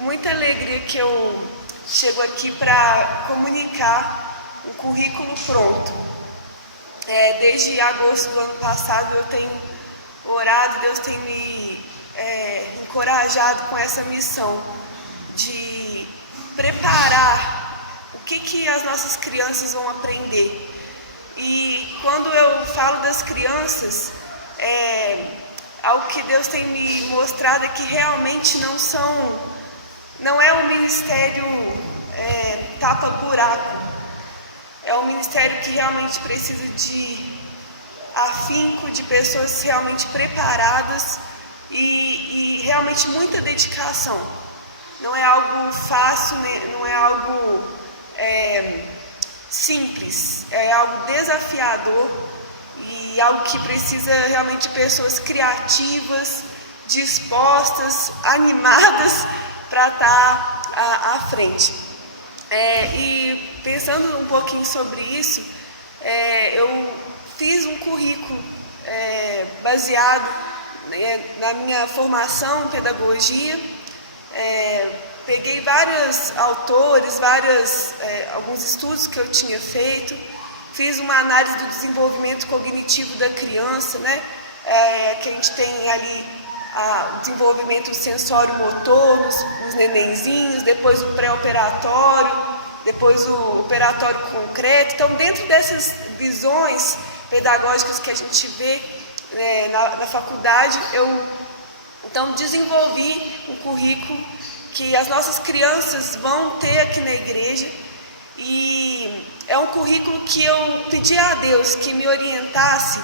com muita alegria que eu chego aqui para comunicar um currículo pronto. Desde agosto do ano passado eu tenho orado, Deus tem me encorajado com essa missão de preparar o que as nossas crianças vão aprender. E quando eu falo das crianças, algo que Deus tem me mostrado é que realmente não é um ministério tapa-buraco. É um ministério que realmente precisa de afinco, de pessoas realmente preparadas e realmente muita dedicação. Não é algo fácil, não é algo simples, é algo desafiador e algo que precisa realmente de pessoas criativas, dispostas, animadas para estar à frente. E pensando um pouquinho sobre isso, eu fiz um currículo baseado na minha formação em pedagogia. Peguei vários autores, alguns estudos que eu tinha feito, fiz uma análise do desenvolvimento cognitivo da criança, que a gente tem ali o desenvolvimento sensório-motor nos nenenzinhos, depois o pré-operatório, depois o operatório concreto. Então, dentro dessas visões pedagógicas que a gente vê na faculdade, eu então desenvolvi um currículo que as nossas crianças vão ter aqui na igreja, e é um currículo que eu pedi a Deus que me orientasse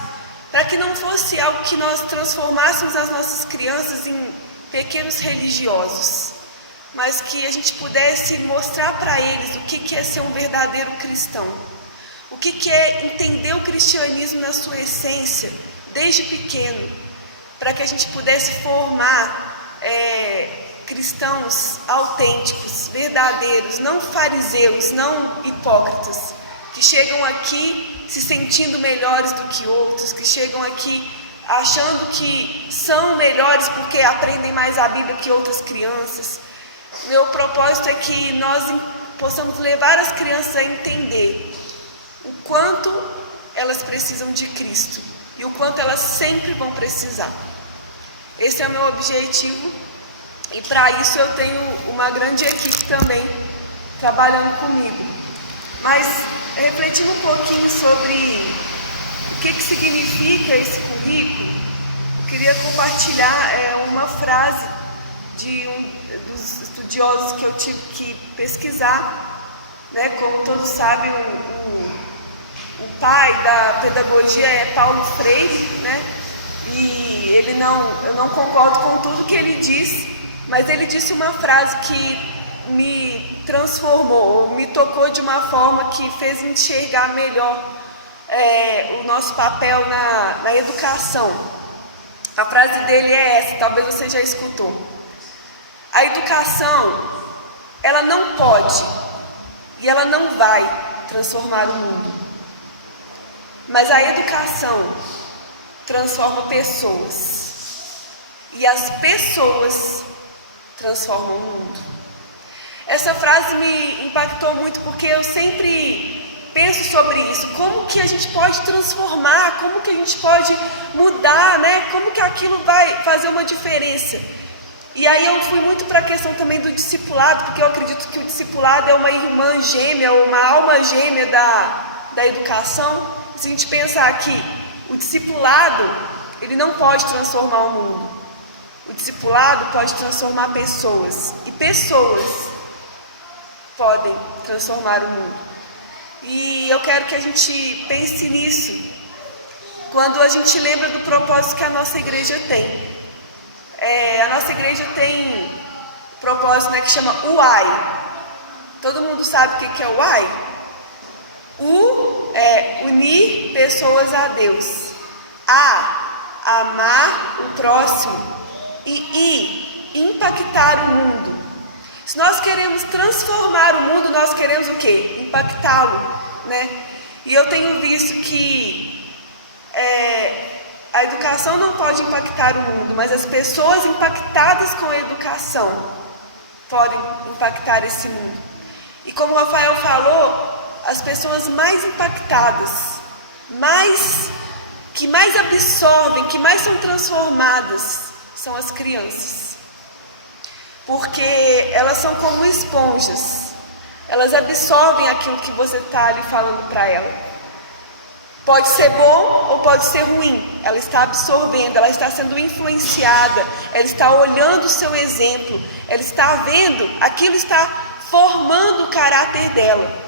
para que não fosse algo que nós transformássemos as nossas crianças em pequenos religiosos, mas que a gente pudesse mostrar para eles o que é ser um verdadeiro cristão, o que é entender o cristianismo na sua essência, desde pequeno, para que a gente pudesse formar cristãos autênticos, verdadeiros, não fariseus, não hipócritas, que chegam aqui se sentindo melhores do que outros, que chegam aqui achando que são melhores porque aprendem mais a Bíblia que outras crianças. Meu propósito é que nós possamos levar as crianças a entender o quanto elas precisam de Cristo e o quanto elas sempre vão precisar. Esse é o meu objetivo, e para isso eu tenho uma grande equipe também trabalhando comigo. Mas refletindo um pouquinho sobre o que significa esse currículo, eu queria compartilhar uma frase de dos estudiosos que eu tive que pesquisar. Como todos sabem, o pai da pedagogia é Paulo Freire, e eu não concordo com tudo que ele disse, mas ele disse uma frase que me transformou, me tocou de uma forma que fez enxergar melhor o nosso papel na educação. A frase dele é essa, talvez você já escutou: a educação, ela não pode e ela não vai transformar o mundo, mas a educação transforma pessoas, e as pessoas transformam o mundo. Essa frase me impactou muito porque eu sempre penso sobre isso. Como que a gente pode transformar? Como que a gente pode mudar? Como que aquilo vai fazer uma diferença? E aí eu fui muito para a questão também do discipulado, porque eu acredito que o discipulado é uma irmã gêmea, uma alma gêmea da educação. Se a gente pensar que o discipulado, ele não pode transformar o mundo. O discipulado pode transformar pessoas, e pessoas podem transformar o mundo. E eu quero que a gente pense nisso quando a gente lembra do propósito que a nossa igreja tem. A nossa igreja tem um propósito que chama UAI. Todo mundo sabe o que é UAI? U é unir pessoas a Deus. A, amar o próximo. E impactar o mundo. Se nós queremos transformar o mundo, nós queremos o quê? Impactá-lo, E eu tenho visto que a educação não pode impactar o mundo, mas as pessoas impactadas com a educação podem impactar esse mundo. E como o Rafael falou, as pessoas mais impactadas, que mais absorvem, que mais são transformadas, são as crianças. Porque elas são como esponjas. Elas absorvem aquilo que você está ali falando para ela. Pode ser bom ou pode ser ruim. Ela está absorvendo, ela está sendo influenciada, ela está olhando o seu exemplo, ela está vendo, aquilo está formando o caráter dela.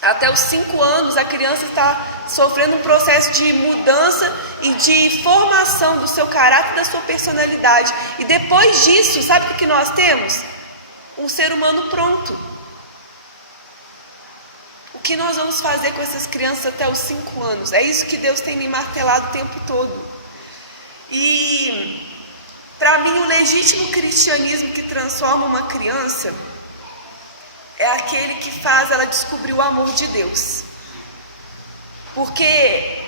Até os 5 anos a criança está sofrendo um processo de mudança e de formação do seu caráter e da sua personalidade. E depois disso, sabe o que nós temos? Um ser humano pronto. O que nós vamos fazer com essas crianças até os 5 anos? É isso que Deus tem me martelado o tempo todo. E para mim o legítimo cristianismo que transforma uma criança é aquele que faz ela descobrir o amor de Deus. Porque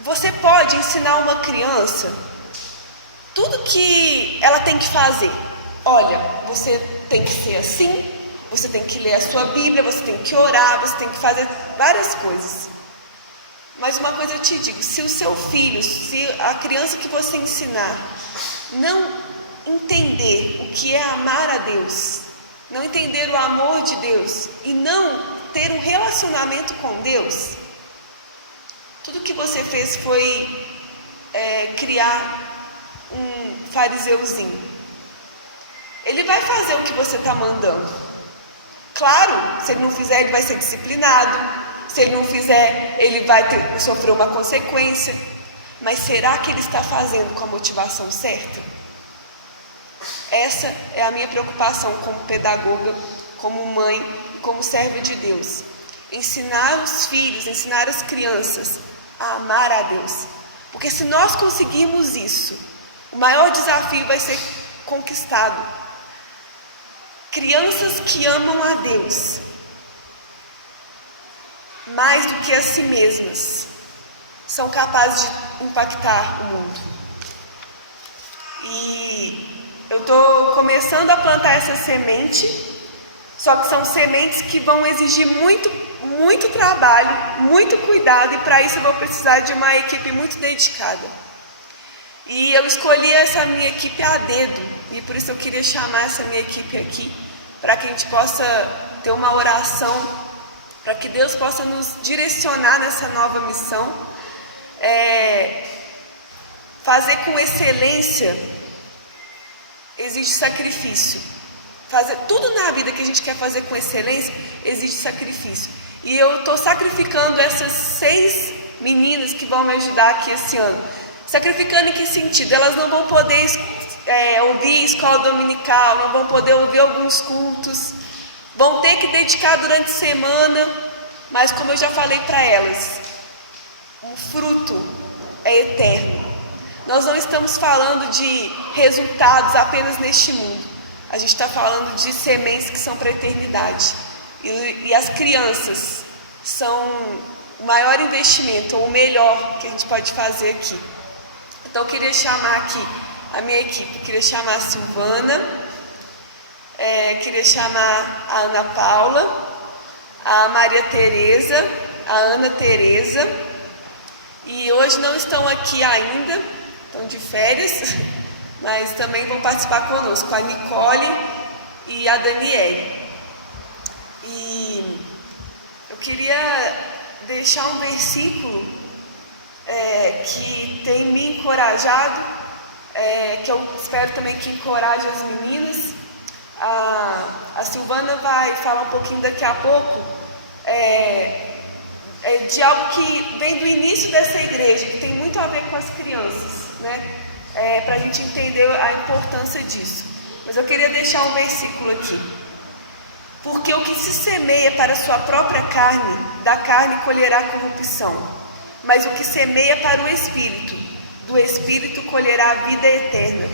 você pode ensinar uma criança tudo que ela tem que fazer. Olha, você tem que ser assim, você tem que ler a sua Bíblia, você tem que orar, você tem que fazer várias coisas. Mas uma coisa eu te digo, se o seu filho, se a criança que você ensinar não entender o que é amar a Deus, não entender o amor de Deus e não ter um relacionamento com Deus, tudo que você fez foi criar um fariseuzinho. Ele vai fazer o que você está mandando. Claro, se ele não fizer, ele vai ser disciplinado. Se ele não fizer, ele vai sofrer uma consequência. Mas será que ele está fazendo com a motivação certa? Essa é a minha preocupação como pedagoga, como mãe, como serva de Deus. Ensinar os filhos, ensinar as crianças a amar a Deus. Porque se nós conseguirmos isso, o maior desafio vai ser conquistado. Crianças que amam a Deus mais do que a si mesmas são capazes de impactar o mundo. E eu estou começando a plantar essa semente, só que são sementes que vão exigir muito trabalho, muito cuidado, e para isso eu vou precisar de uma equipe muito dedicada. E eu escolhi essa minha equipe a dedo, e por isso eu queria chamar essa minha equipe aqui, para que a gente possa ter uma oração, para que Deus possa nos direcionar nessa nova missão. Fazer com excelência exige sacrifício. Fazer tudo na vida que a gente quer fazer com excelência exige sacrifício. E eu estou sacrificando essas 6 meninas que vão me ajudar aqui esse ano. Sacrificando em que sentido? Elas não vão poder ouvir escola dominical, não vão poder ouvir alguns cultos, vão ter que dedicar durante a semana, mas como eu já falei para elas, o fruto é eterno. Nós não estamos falando de resultados apenas neste mundo, a gente está falando de sementes que são para a eternidade. E as crianças são o maior investimento, ou o melhor que a gente pode fazer aqui. Então eu queria chamar aqui a minha equipe, queria chamar a Silvana, queria chamar a Ana Paula, a Maria Tereza, a Ana Tereza, e hoje não estão aqui ainda, estão de férias, mas também vão participar conosco, a Nicole e a Daniele. E eu queria deixar um versículo que tem me encorajado, que eu espero também que encoraje as meninas. A Silvana vai falar um pouquinho daqui a pouco de algo que vem do início dessa igreja, que tem muito a ver com as crianças, né? Para a gente entender a importância disso. Mas eu queria deixar um versículo aqui. Porque o que se semeia para a sua própria carne, da carne colherá corrupção. Mas o que semeia para o Espírito, do Espírito colherá a vida eterna.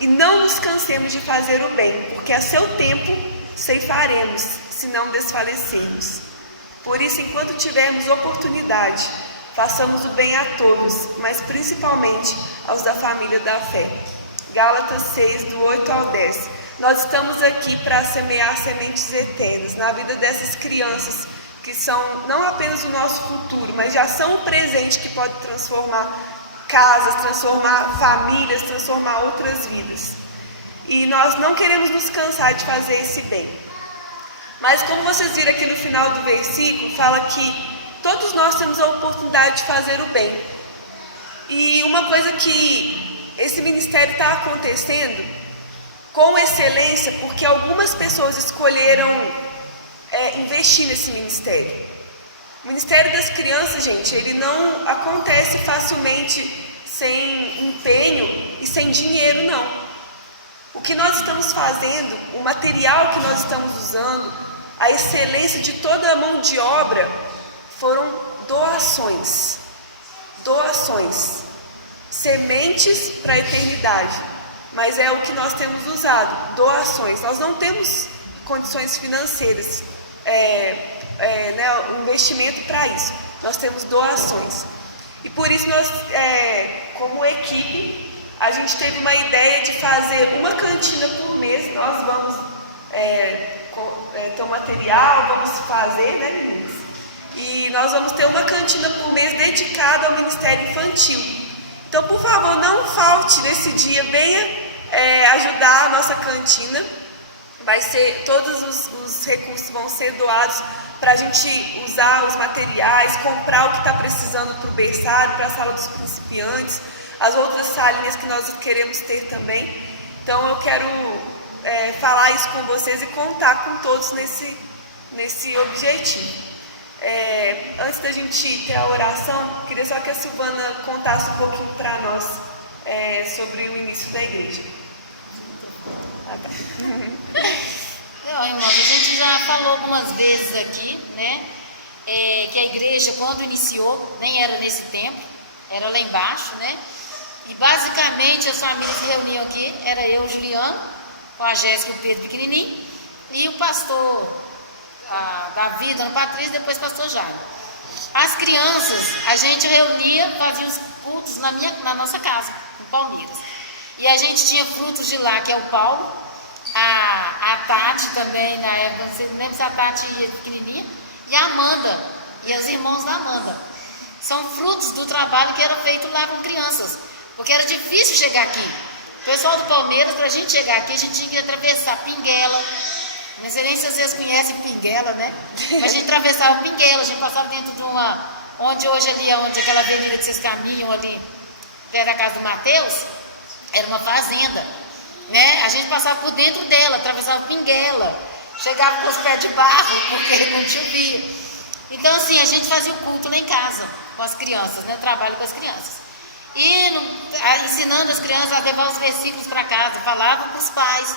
E não nos cansemos de fazer o bem, porque a seu tempo ceifaremos, se não desfalecermos. Por isso, enquanto tivermos oportunidade, façamos o bem a todos, mas principalmente aos da família da fé. Gálatas 6, do 8 ao 10. Nós estamos aqui para semear sementes eternas na vida dessas crianças que são não apenas o nosso futuro, mas já são o presente que pode transformar casas, transformar famílias, transformar outras vidas. E nós não queremos nos cansar de fazer esse bem. Mas como vocês viram aqui no final do versículo, fala que todos nós temos a oportunidade de fazer o bem. E uma coisa que esse ministério está acontecendo com excelência, porque algumas pessoas escolheram investir nesse ministério. O Ministério das Crianças, gente, ele não acontece facilmente sem empenho e sem dinheiro, não. O que nós estamos fazendo, o material que nós estamos usando, a excelência de toda a mão de obra, foram doações. Doações. Sementes para a eternidade. Mas é o que nós temos usado, doações. Nós não temos condições financeiras, um investimento para isso. Nós temos doações. E por isso nós, como equipe, a gente teve uma ideia de fazer uma cantina por mês. Nós vamos ter um material, vamos fazer, né, meninas? E nós vamos ter uma cantina por mês dedicada ao Ministério Infantil. Então, por favor, não falte nesse dia, venha ajudar a nossa cantina. Vai ser, todos os recursos vão ser doados para a gente usar os materiais, comprar o que está precisando para o berçário, para a sala dos principiantes, as outras salinhas que nós queremos ter também. Então eu quero falar isso com vocês e contar com todos nesse objetivo. Antes da gente ter a oração, queria só que a Silvana contasse um pouquinho para nós sobre o início da igreja. Tá. Não, irmãos, a gente já falou algumas vezes aqui, né, que a igreja, quando iniciou, nem era nesse templo, era lá embaixo, né, e basicamente as famílias se reuniam aqui, era eu, o Juliano, com a Jéssica, o Pedro pequenininho, e o pastor Davi, dona Patrícia, depois o pastor Jairo. As crianças, a gente reunia, fazia os cultos na nossa casa, em Palmeiras. E a gente tinha frutos de lá, que é o Paulo, a Tati também, na época, não sei, não lembro se a Tati ia pequenininha, e a Amanda, e os irmãos da Amanda. São frutos do trabalho que era feito lá com crianças, porque era difícil chegar aqui. O pessoal do Palmeiras, para a gente chegar aqui, a gente tinha que atravessar Pinguela. Não sei nem se vocês conhecem Pinguela, né? Mas a gente atravessava Pinguela, a gente passava dentro de uma, onde hoje ali, onde aquela avenida que vocês caminham ali, perto da casa do Mateus, era uma fazenda, né? A gente passava por dentro dela, atravessava Pinguela, chegava com os pés de barro, porque não chovia. Então assim, a gente fazia o culto lá em casa, com as crianças, né? Trabalho com as crianças. E ensinando as crianças a levar os versículos para casa, falava para os pais.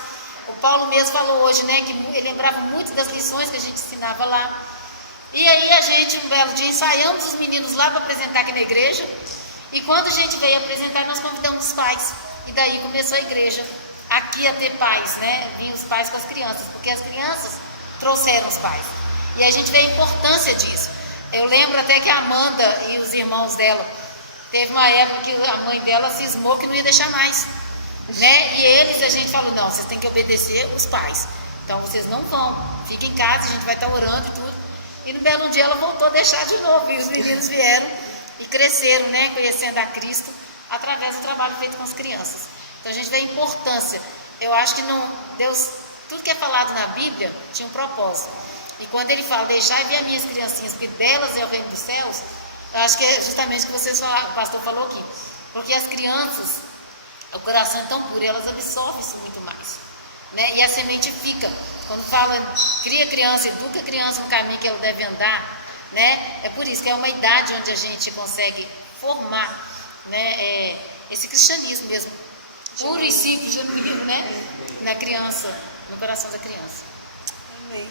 O Paulo mesmo falou hoje, né, que ele lembrava muito das lições que a gente ensinava lá. E aí a gente, um belo dia, ensaiamos os meninos lá para apresentar aqui na igreja. E quando a gente veio apresentar, nós convidamos os pais. E daí começou a igreja aqui a ter pais, né? Vinham os pais com as crianças, porque as crianças trouxeram os pais. E a gente vê a importância disso. Eu lembro até que a Amanda e os irmãos dela, teve uma época que a mãe dela cismou que não ia deixar mais, né? E eles, a gente falou, não, vocês têm que obedecer os pais. Então vocês não vão, fiquem em casa, a gente vai estar orando e tudo. E no belo dia ela voltou a deixar de novo. E os meninos vieram e cresceram, né? Conhecendo a Cristo através do trabalho feito com as crianças. Então a gente vê a importância. Eu acho que Deus, tudo que é falado na Bíblia tinha um propósito. E quando ele fala, deixai vir as minhas criancinhas, porque delas é o reino dos céus, eu acho que é justamente o que vocês falaram, o pastor falou aqui. Porque as crianças, o coração é tão puro, elas absorvem isso muito mais, né? E a semente fica. Quando fala, cria criança, educa a criança no caminho que ela deve andar, né? É por isso que é uma idade onde a gente consegue formar, né, esse cristianismo mesmo, puro e simples, genuíno, né? Na criança, no coração da criança. Amém.